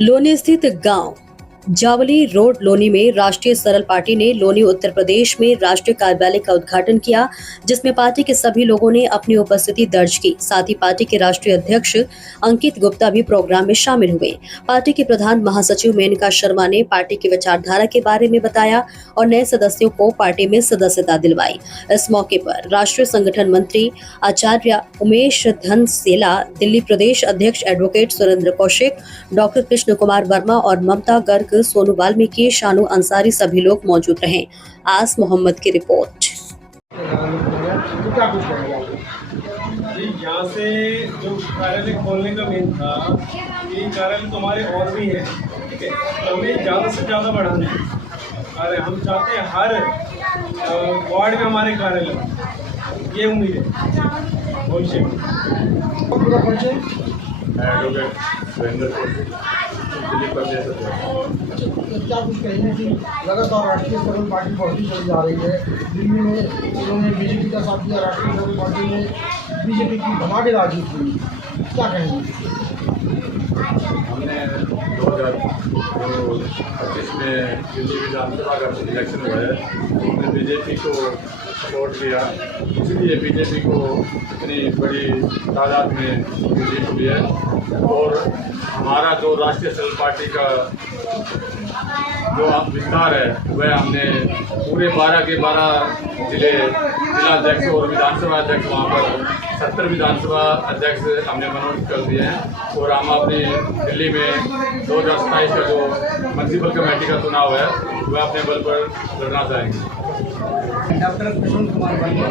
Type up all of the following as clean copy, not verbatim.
लोनी स्थित गांव जावली रोड लोनी में राष्ट्रीय सरल पार्टी ने लोनी उत्तर प्रदेश में राष्ट्रीय कार्यालय का उद्घाटन किया, जिसमें पार्टी के सभी लोगों ने अपनी उपस्थिति दर्ज की। साथ ही पार्टी के राष्ट्रीय अध्यक्ष अंकित गुप्ता भी प्रोग्राम में शामिल हुए। पार्टी के प्रधान महासचिव मेनका शर्मा ने पार्टी की विचारधारा के बारे में बताया और नए सदस्यों को पार्टी में सदस्यता दिलवाई। इस मौके पर राष्ट्रीय संगठन मंत्री आचार्य उमेश धनसेला, दिल्ली प्रदेश अध्यक्ष एडवोकेट सुरेंद्र कौशिक, डॉक्टर कृष्ण कुमार वर्मा और ममता गर्ग, सोनू वाल्मीकि, शानू अंसारी सभी लोग मौजूद रहे। आस मोहम्मद की रिपोर्ट। यहाँ से जो कार्यालय खोलने का मेन था, ये कार्यालय तुम्हारे और भी है, ठीक है। तो हमें ज़्यादा से ज़्यादा बढ़ाना है कार्य। हम चाहते हैं हर वार्ड में हमारे कार्यालय, ये उम्मीद है भविष्य में। एडवोकेट सुरेंद्र कौशिक, दिल्ली प्रदेश अध्यक्ष। क्या कुछ कहेंगे कि लगातार राष्ट्रीय सरल पार्टी बढ़ती चली जा रही है। दिल्ली में उन्होंने बीजेपी का साथ दिया, राष्ट्रीय सरल पार्टी ने बीजेपी की धमाकेदार जीत हुई, क्या कहेंगे? हमने 2025 में दिल्ली विधानसभा का इलेक्शन हुआ है, हमने बीजेपी को सपोर्ट किया, इसलिए बीजेपी को इतनी बड़ी तादाद में जीत हुई है। और हमारा जो राष्ट्रीय सरल पार्टी का जो विस्तार है वह हमने पूरे 12 के 12 जिला अध्यक्ष और विधानसभा अध्यक्ष, वहाँ पर 70 विधानसभा अध्यक्ष हमने मनोनीत कर दिए हैं। और हम अपनी दिल्ली में 2027 का जो म्यूनसिपल कमेटी का चुनाव है वह अपने बल पर लड़ना चाहेंगे। Doctor Krishna Kumar Verma,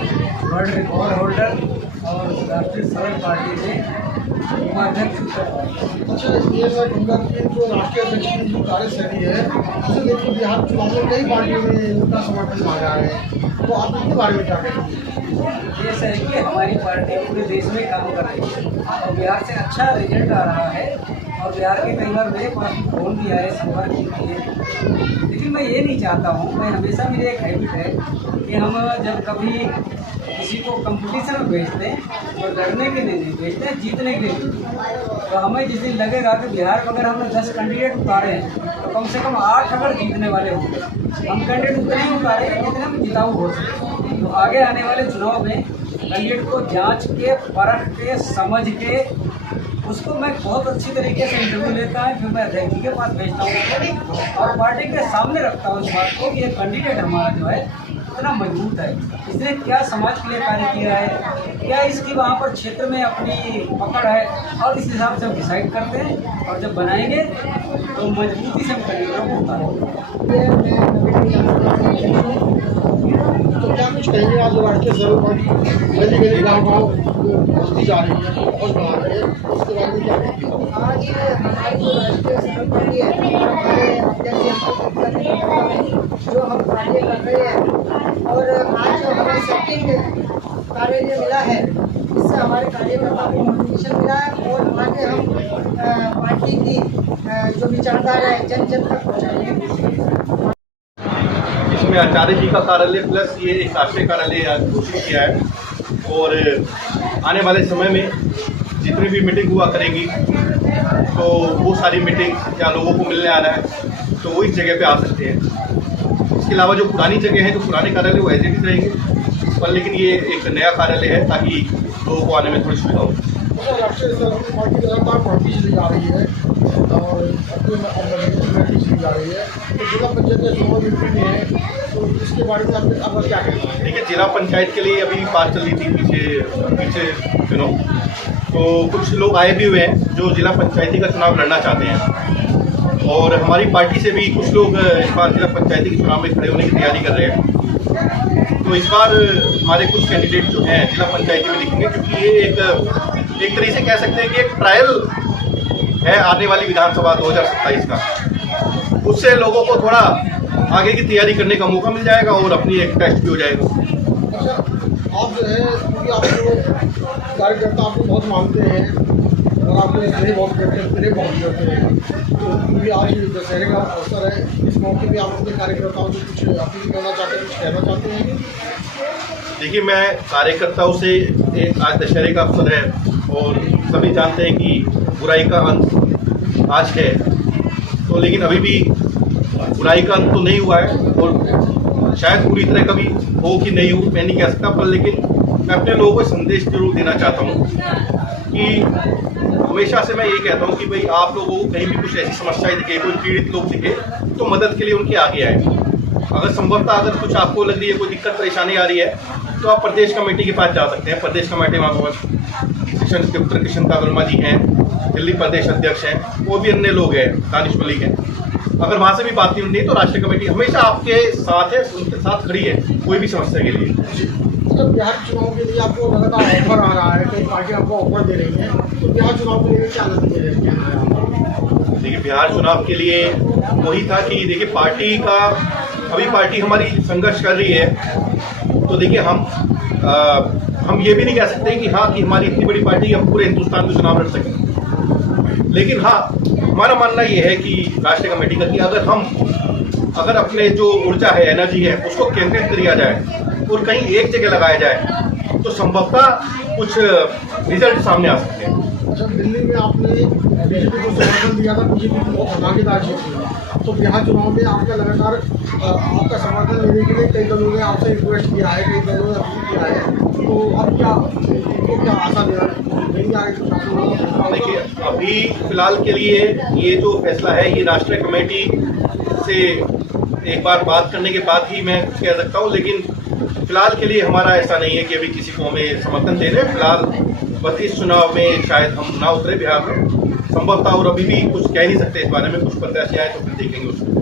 world record holder और राष्ट्रीय सरल पार्टी के उपाध्यक्ष। अच्छा, ये मैं कहूँगा कि जो राष्ट्रीय अध्यक्ष की जो कार्यशैली है, उसे देखकर बिहार चुनाव में कई पार्टियों ने उनका समर्थन मांगा है, तो आप इसके बारे में क्या कहेंगे? ये सही कि हमारी पार्टी पूरे देश में काम कर रही है और बिहार से अच्छा रिजल्ट आ रहा है। और बिहार के कई बार मेरे पास फोन भी आए, संपर्क किए, लेकिन मैं ये नहीं चाहता हूँ। मैं हमेशा, मेरी एक हैबिट है कि हम जब कभी किसी को कंपटीशन में भेजते हैं तो लड़ने के लिए नहीं भेजते हैं, जीतने के लिए भेजते। तो हमें जिस दिन लगेगा कि बिहार में अगर हमने 10 कैंडिडेट उतारे हैं तो कम से कम 8 अगर जीतने वाले होंगे, हम कैंडिडेट उतने ही उतारे जितने हम जिताऊ हो सके। तो आगे आने वाले चुनाव में कैंडिडेट को जांच के, परख के, समझ के, उसको मैं बहुत अच्छी तरीके से इंटरव्यू लेता है, फिर मैं अध्यक्ष जी के पास भेजता हूँ और पार्टी के सामने रखता हूँ इस बात को कि ये कैंडिडेट हमारा जो है इतना मजबूत है, इसने क्या समाज के लिए कार्य किया है, क्या इसकी वहाँ पर क्षेत्र में अपनी पकड़ है, और इस हिसाब से हम डिसाइड करते हैं। और जब बनाएंगे तो मजबूती से हम कैंडिडेटों को उतारेंगे। तो क्या कुछ कहेंगे? आज राष्ट्रीय सरल पार्टी गली गली गाँव बढ़ती जा रही है, बहुत बढ़ा रही है, उसके बारे में क्या कहेंगे? आज हमारी जो राष्ट्रीय सरल पार्टी है, हमारे अध्यक्ष जो हम कार्य कर रहे हैं, और आज जो हमें सेकंड कार्यालय मिला है, इससे हमारे कार्यकर्ताओं को मोटिवेशन मिला है और आगे हम पार्टी की जो विचारधारा है जन जन तक पहुँचाएंगे। इसमें आचार्य जी का कार्यालय प्लस ये एक राष्ट्रीय कार्यालय घोषित किया है। और आने वाले समय में जितनी भी मीटिंग हुआ करेगी तो वो सारी मीटिंग या लोगों को मिलने आना है तो वो इस जगह पे आ सकते हैं। इसके अलावा जो पुरानी जगह है, जो पुराने कार्यालय वो ऐसे भी रहेंगे, पर लेकिन ये एक नया कार्यालय है ताकि लोगों को आने में थोड़ी सुविधा हो। राष्ट्रीय सरल पार्टी लगातार बढ़ती चली जा रही है और बढ़ती चली जा रही है, तो जिला पंचायत का चुनाव भी है, तो इसके बारे में आप क्या कहेंगे? देखिए, जिला पंचायत के लिए अभी बात चल रही थी पीछे चुनाव, तो कुछ लोग आए भी हुए हैं जो जिला पंचायती का चुनाव लड़ना चाहते हैं। और हमारी पार्टी से भी कुछ लोग इस बार जिला पंचायती के चुनाव में खड़े होने की तैयारी कर रहे हैं। तो इस बार हमारे कुछ कैंडिडेट जो हैं जिला पंचायती में दिखेंगे, क्योंकि ये एक तरीके से कह सकते हैं कि एक ट्रायल है आने वाली विधानसभा 2027 का। उससे लोगों को थोड़ा आगे की तैयारी करने का मौका मिल जाएगा और अपनी एक टेस्ट भी हो जाएगा। अच्छा, आप जो है, क्योंकि आप कार्यकर्ता आपको बहुत मानते हैं और आपको स्नेह बहुत करते हैं, तो आज दशहरे का अवसर है, इस मौके पे आप अपने कार्यकर्ताओं से कुछ अपील करना चाहते हैं, कुछ कहना चाहते हैं? देखिए, मैं कार्यकर्ताओं से, एक आज दशहरे का अवसर है और सभी जानते हैं कि बुराई का अंत आज है, तो लेकिन अभी भी बुराई का अंत तो नहीं हुआ है, और शायद पूरी तरह कभी हो कि नहीं हो मैं नहीं कह सकता, पर लेकिन मैं अपने लोगों को संदेश जरूर देना चाहता हूँ कि हमेशा से मैं ये कहता हूँ कि भाई आप लोगों को कहीं भी कुछ ऐसी समस्याएं दिखे, कोई पीड़ित लोग दिखे, तो मदद के लिए उनके आगे आए। अगर संभवतः अगर कुछ आपको लग रही है, कोई दिक्कत परेशानी आ रही है, तो आप प्रदेश कमेटी के पास जा सकते हैं। प्रदेश कमेटी उत्तर कृष्ण का वर्मा जी हैं, दिल्ली प्रदेश अध्यक्ष हैं, वो भी अन्य लोग हैं, दानिश मलिक हैं। अगर वहाँ से भी बात नहीं होती तो राष्ट्रीय कमेटी हमेशा आपके साथ है, उनके साथ खड़ी है कोई भी समस्या के लिए। जब बिहार चुनाव के लिए आपको लगातार ऑफर आ रहा है, कई पार्टी आपको ऑफर दे रही है, तो बिहार चुनाव के लिए क्या नतीजे रहते हैं? देखिए, बिहार चुनाव के लिए वही था कि देखिए पार्टी का अभी पार्टी हमारी संघर्ष कर रही है, तो देखिए हम ये भी नहीं कह सकते कि हाँ कि हमारी इतनी बड़ी पार्टी हम पूरे हिंदुस्तान में चुनाव लड़ सकें, लेकिन हाँ हमारा मानना ये है कि राष्ट्रीय कमेटी का कि अगर अपने जो ऊर्जा है, एनर्जी है, उसको केंद्रित किया जाए और कहीं एक जगह लगाया जाए तो संभवतः कुछ रिजल्ट सामने आ सकते हैं। जब दिल्ली में आपने बीजेपी को समर्थन दिया था, बीजेपी की बहुत धमाकेदार जीत हुई, तो बिहार चुनाव में आपका लगातार आपका समर्थन लेने के लिए कई दलों ने आपसे रिक्वेस्ट किया है, कई दलों ने अपील किया है, तो अब क्या आशा नहीं आ रही? देखिए, अभी फिलहाल के लिए ये जो फैसला है ये राष्ट्रीय कमेटी से एक बार बात करने के बाद ही मैं कुछ कह सकता हूँ, लेकिन फिलहाल के लिए हमारा ऐसा नहीं है कि अभी किसी को हमें समर्थन दे रहे हैं। फिलहाल बस इस चुनाव में शायद हम ना उतरे बिहार में संभवतः, और अभी भी कुछ कह नहीं सकते इस बारे में। कुछ प्रत्याशी आए तो फिर देखेंगे उसको।